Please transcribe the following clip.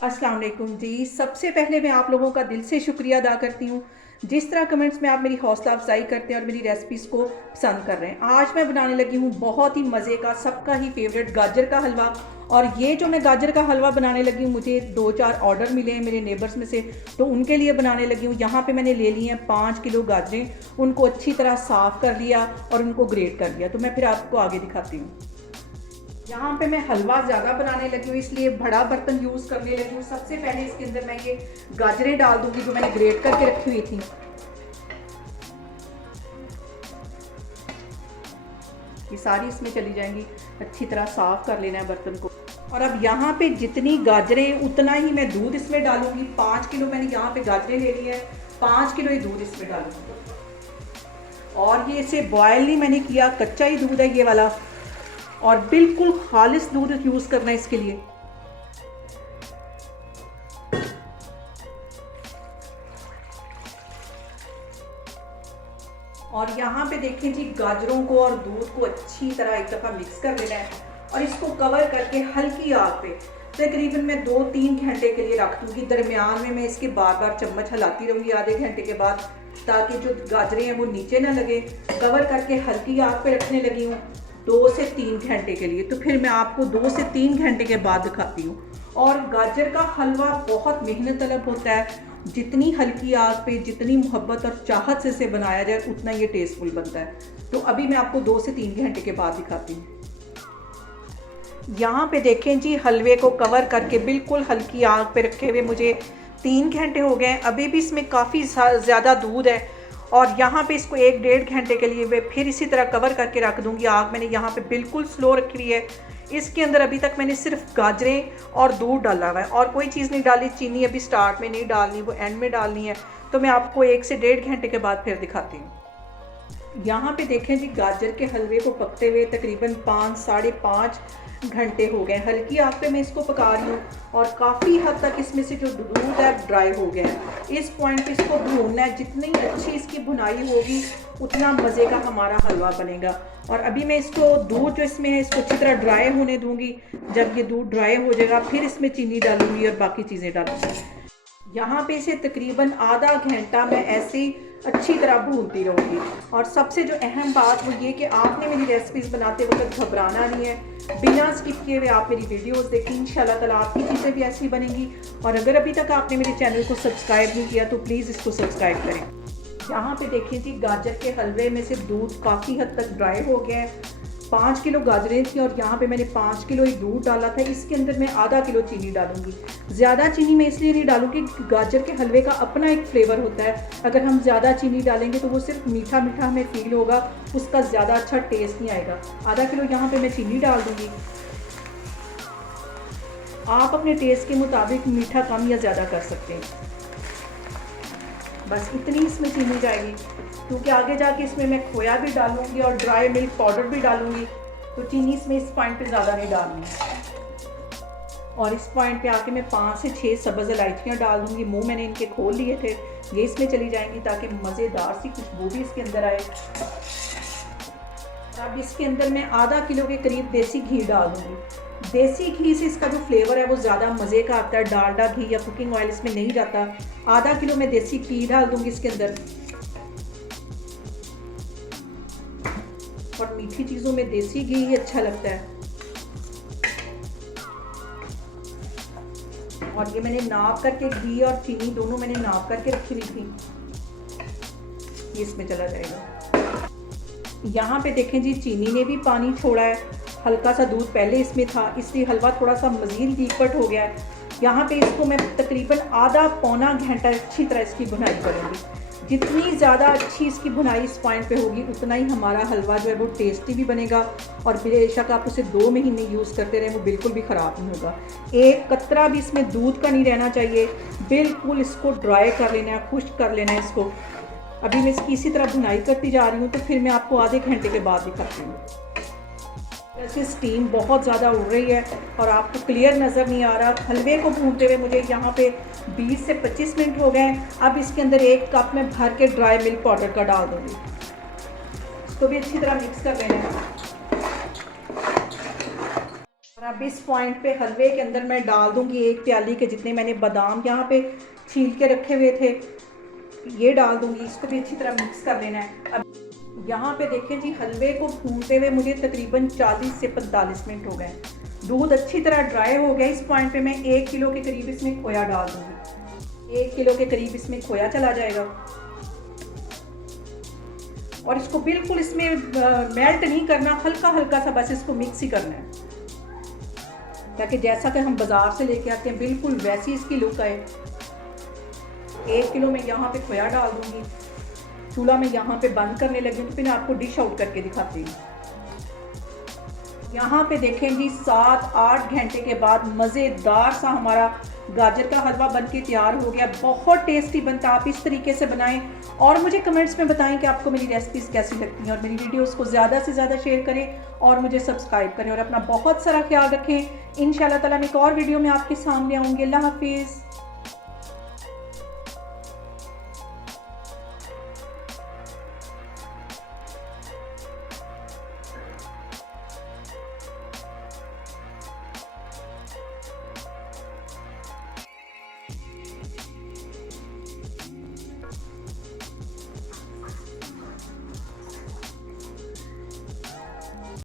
अस्सलाम वालेकुम जी। सबसे पहले मैं आप लोगों का दिल से शुक्रिया अदा करती हूँ जिस तरह कमेंट्स में आप मेरी हौसला अफजाई करते हैं और मेरी रेसिपीज़ को पसंद कर रहे हैं। आज मैं बनाने लगी हूँ बहुत ही मज़े का, सबका ही फेवरेट गाजर का हलवा। और ये जो मैं गाजर का हलवा बनाने लगी हूँ, मुझे 2-4 ऑर्डर मिले हैं मेरे नेबर्स में से, तो उनके लिए बनाने लगी हूँ। यहाँ पे मैंने ले ली हैं 5 किलो गाजरें, उनको अच्छी तरह साफ़ कर लिया और उनको ग्रेट कर लिया। तो मैं फिर आपको आगे दिखाती हूँ। यहाँ पे मैं हलवा ज़्यादा बनाने लगी हूँ, इसलिए बड़ा बर्तन यूज़ करने लगी हूँ। सबसे पहले इसके अंदर मैं ये गाजरें डाल दूँगी जो मैंने ग्रेट करके रखी हुई थी। ये सारी इसमें चली जाएंगी। अच्छी तरह साफ़ कर लेना है बर्तन को। और अब यहाँ पे जितनी गाजरें उतना ही मैं दूध इसमें डालूँगी। 5 किलो मैंने यहाँ पे गाजरें ले ली है, 5 किलो ही दूध इसमें डालूँगी। और ये इसे बॉयल नहीं मैंने किया, कच्चा ही दूध है ये वाला, और बिल्कुल खालिस दूध यूज़ करना है इसके लिए। और यहाँ पे देखें जी, गाजरों को और दूध को अच्छी तरह एक दफ़ा मिक्स कर लेना है और इसको कवर करके हल्की आग पे तकरीबन मैं 2-3 घंटे के लिए रख दूँगी। दरमियान में मैं इसके बार बार चम्मच हिलाती रहूँगी आधे घंटे के बाद, ताकि जो गाजरें हैं वो नीचे ना लगे। कवर करके हल्की आग पे रखने लगी हूँ 2 से 3 घंटे के लिए। तो फिर मैं आपको 2 से 3 घंटे के बाद दिखाती हूँ। और गाजर का हलवा बहुत मेहनत तलब होता है। जितनी हल्की आग पे, जितनी मोहब्बत और चाहत से इसे बनाया जाए, उतना ये टेस्टफुल बनता है। तो अभी मैं आपको 2 से 3 घंटे के बाद दिखाती हूँ। यहाँ पे देखें जी, हलवे को कवर करके बिल्कुल हल्की आग पे रखे हुए मुझे 3 घंटे हो गए। अभी भी इसमें काफ़ी ज़्यादा दूध है। और यहाँ पे इसको 1-1.5 घंटे के लिए मैं फिर इसी तरह कवर करके रख दूँगी। आग मैंने यहाँ पे बिल्कुल स्लो रखी हुई है। इसके अंदर अभी तक मैंने सिर्फ गाजरें और दूध डाला हुआ है और कोई चीज़ नहीं डाली। चीनी अभी स्टार्ट में नहीं डालनी, वो एंड में डालनी है। तो मैं आपको 1 से 1.5 घंटे के बाद फिर दिखाती हूँ। यहाँ पे देखें जी, गाजर के हलवे को पकते हुए तकरीबन 5-5.5 घंटे हो गए। हल्की आग पे मैं इसको पका रही हूँ और काफ़ी हद तक इसमें से जो दूध है ड्राई हो गया है। इस पॉइंट पे इसको भूनना है। जितनी अच्छी इसकी भुनाई होगी उतना मज़े का हमारा हलवा बनेगा। और अभी मैं इसको दूध जो इसमें है इसको अच्छी तरह ड्राई होने दूँगी। जब ये दूध ड्राई हो जाएगा फिर इसमें चीनी डालूँगी और बाकी चीज़ें डालूँगी। यहाँ पे इसे तकरीबन आधा घंटा मैं ऐसे ही अच्छी तरह भूनती रहूँगी। और सबसे जो अहम बात वो ये कि आपने मेरी रेसिपीज़ बनाते वक्त घबराना नहीं है। बिना स्किप किए हुए आप मेरी वीडियोस देखें, इंशाल्लाह ताला आपकी चीज़ें भी ऐसी बनेंगी। और अगर अभी तक आपने मेरे चैनल को सब्सक्राइब नहीं किया तो प्लीज़ इसको सब्सक्राइब करें। यहाँ पे देखिए जी, गाजर के हलवे में से दूध काफ़ी हद तक ड्राई हो गया है। 5 किलो गाजरें थी और यहाँ पे मैंने 5 किलो ही दूध डाला था। इसके अंदर मैं आधा किलो चीनी डालूंगी। ज़्यादा चीनी मैं इसलिए नहीं डालूंगी, गाजर के हलवे का अपना एक फ्लेवर होता है। अगर हम ज़्यादा चीनी डालेंगे तो वो सिर्फ मीठा मीठा हमें फील होगा, उसका ज़्यादा अच्छा टेस्ट नहीं आएगा। आधा किलो यहाँ पे मैं चीनी डाल दूँगी। आप अपने टेस्ट के मुताबिक मीठा कम या ज़्यादा कर सकते हैं। बस इतनी इसमें चीनी जाएगी, क्योंकि आगे जाके इसमें मैं खोया भी डालूंगी और ड्राई मिल्क पाउडर भी डालूंगी। तो चीनी इसमें इस पॉइंट पे ज़्यादा नहीं डालनी। और इस पॉइंट पे आके मैं 5 से 6 सब्ज़ इलायचियाँ डाल दूँगी। मुंह मैंने इनके खोल लिए थे, ये इसमें चली जाएंगी ताकि मज़ेदार सी खुशबू भी इसके अंदर आए। अब इसके अंदर मैं आधा किलो के करीब देसी घी डाल दूँगी। देसी घी से इसका जो फ्लेवर है वो ज़्यादा मज़े का आता है। डालडा घी या कुकिंग ऑयल इसमें नहीं जाता। आधा किलो मैं देसी घी डाल दूँगी इसके अंदर। और मीठी चीज़ों में देसी घी ही अच्छा लगता है। और ये मैंने नाप करके, घी और चीनी दोनों मैंने नाप करके रखी हुई थी। ये इसमें चला जाएगा। यहाँ पे देखें जी, चीनी ने भी पानी छोड़ा है। हल्का सा दूध पहले इसमें था, इसलिए हलवा थोड़ा सा मज़ीद लिक्विड हो गया है। यहाँ पे इसको मैं तकरीबन आधा पौना घंटा अच्छी तरह इसकी भुनाई करूँगी। जितनी ज़्यादा अच्छी इसकी भुनाई इस पॉइंट पे होगी उतना ही हमारा हलवा जो है वो टेस्टी भी बनेगा। और बेशक आप उसे 2 महीने यूज़ करते रहें, वो बिल्कुल भी ख़राब नहीं होगा। एक कतरा भी इसमें दूध का नहीं रहना चाहिए। बिल्कुल इसको ड्राई कर लेना है, खुश्क कर लेना है इसको। अभी मैं इसकी इसी तरह भुनाई करती जा रही हूँ, तो फिर मैं आपको आधे घंटे के बाद दिखाती हूँ। ऐसे स्टीम बहुत ज़्यादा उड़ रही है और आपको क्लियर नज़र नहीं आ रहा। हलवे को भूनते हुए मुझे यहाँ पे 20 से 25 मिनट हो गए। अब इसके अंदर 1 कप में भर के ड्राई मिल्क पाउडर का डाल दूँगी। इसको भी अच्छी तरह मिक्स कर लेना है। और अब इस पॉइंट पे हलवे के अंदर मैं डाल दूंगी 1 प्याली के जितने मैंने बादाम यहाँ पे छील के रखे हुए थे, ये डाल दूंगी। इसको भी अच्छी तरह मिक्स कर लेना है। अब यहाँ पे देखें जी, हलवे को भूनते हुए मुझे तकरीबन 40 से 45 मिनट हो गए। दूध अच्छी तरह ड्राई हो गया। इस पॉइंट पे मैं 1 किलो के करीब इसमें खोया डाल दूंगी। 1 किलो के करीब इसमें खोया चला जाएगा और इसको बिल्कुल इसमें मेल्ट नहीं करना, हल्का हल्का सा बस इसको मिक्स ही करना है, ताकि जैसा कि हम बाज़ार से लेके आते हैं बिल्कुल वैसी इसकी लुक आए। 1 किलो में यहाँ पे खोया डाल दूंगी। चूल्हा में यहाँ पे बंद करने लगी हूँ, तो फिर मैं आपको डिश आउट करके दिखाती हूँ। यहाँ पे देखें जी, 7-8 घंटे के बाद मज़ेदार सा हमारा गाजर का हलवा बनके तैयार हो गया। बहुत टेस्टी बनता है, आप इस तरीके से बनाएं और मुझे कमेंट्स में बताएं कि आपको मेरी रेसिपीज़ कैसी लगती हैं। और मेरी वीडियोस को ज़्यादा से ज़्यादा शेयर करें और मुझे सब्सक्राइब करें और अपना बहुत सारा ख्याल रखें। इंशाल्लाह ताला मैं एक और वीडियो में आपके सामने आऊँगी। अल्लाह हाफिज़।